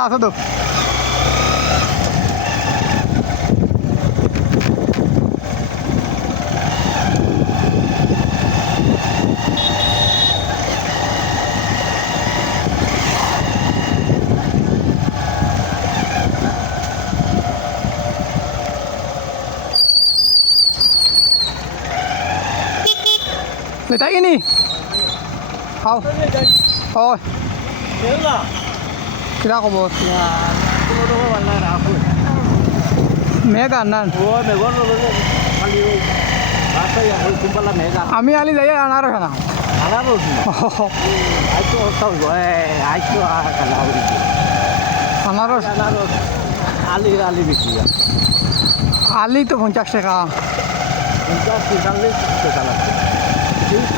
বালা আছে তো বেটা ini hao oh kira khobor মেঘ আনান আমি আলি যাই আনার না আনারস আলি তো 50 টাকা 40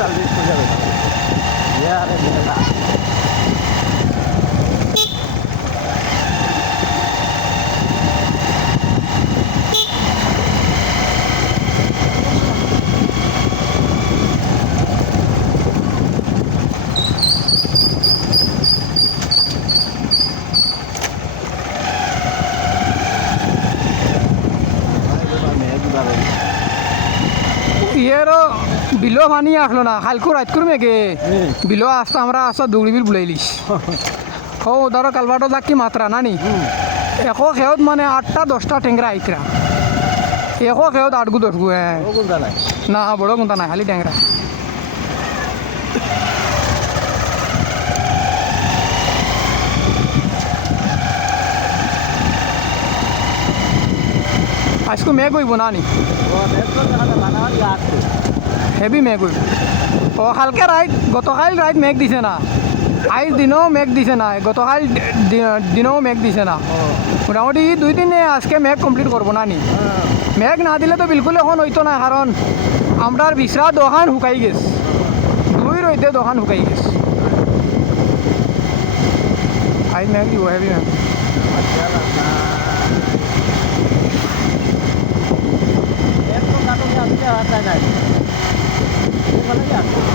ইয়েরও বিলো পানি আসলো না কালকু রাত করবে গে বিলো আসতে আমরা আসা দুগড়ি বিল বুলাইলিস ও ধরো কালবাটো যাক কি মাত্রা নানি একো খেয়ত মানে 8টা 10টা টেংরা আইতরা একো খেয়ত 8 গু 10 গু হ্যাঁ না বড় গুন্তা না খালি টেংরা আজকে মেঘ হইব না নি হেভি মেঘ হইব ও কালকে রাইট গতকাল রাইট মেঘ দিছে না আজ দিনও মেঘ দিছে না গতকাল দিনও মেঘ দিছে না মোটামুটি 2 দিনে আজকে মেঘ কমপ্লিট করবো না নি মেঘ না দিলে তো বিলকুল এখন হইতো না কারণ আমরা বিছরা দোকান শুকাই গেছে 2 রইতে দোকান শুকাই গেছে আজ মেঘ দিব হেভি মেঘ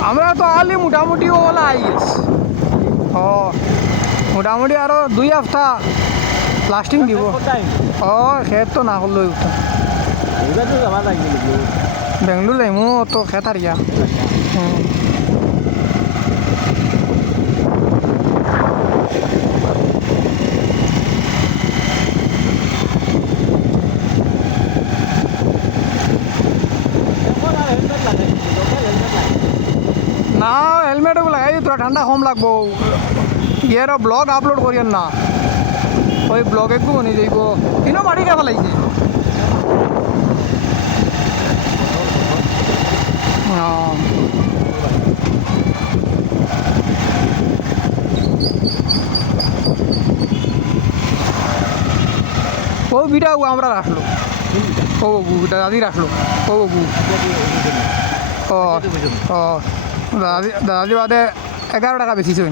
আমরা তো আলি মোটামুটি ওলা আই গেছে ও মোটামুটি আরো 2 সপ্তাহ লাস্টিং দিব ও খেত তো না করলে উঠা বেঙ্গলোর যাইমু তো খেত হারিয়া না হেলমেট লাগাই তোরা ঠান্ডা কম লাগবো ইয়ের ব্লগ আপলোড করিয়েন না ওই ব্লগ একটু বনি যাইব কিনো বাড়ি কে ফেলাইছে ও বিটা আমরা রাখলো ও বাবু বিটা দাদি রাখলো ও বাবু ও ও দাদি দাদি বাদে 11 টাকা বেশি ছিল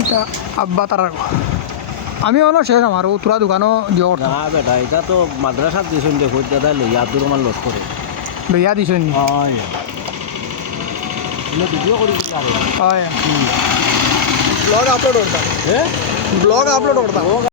এটা আব্বা তার আমি অন শেষ আমার ও তোরা দোকানও দিও না বেটা এটা তো মাদ্রাসাত দিছুন দেখো দাদা লইয়া দুরমান লস করে লইয়া দিছেন হয় নে ভিডিও করি আরে হয় ব্লগ আপলোড করতা ব্লগ আপলোড করতা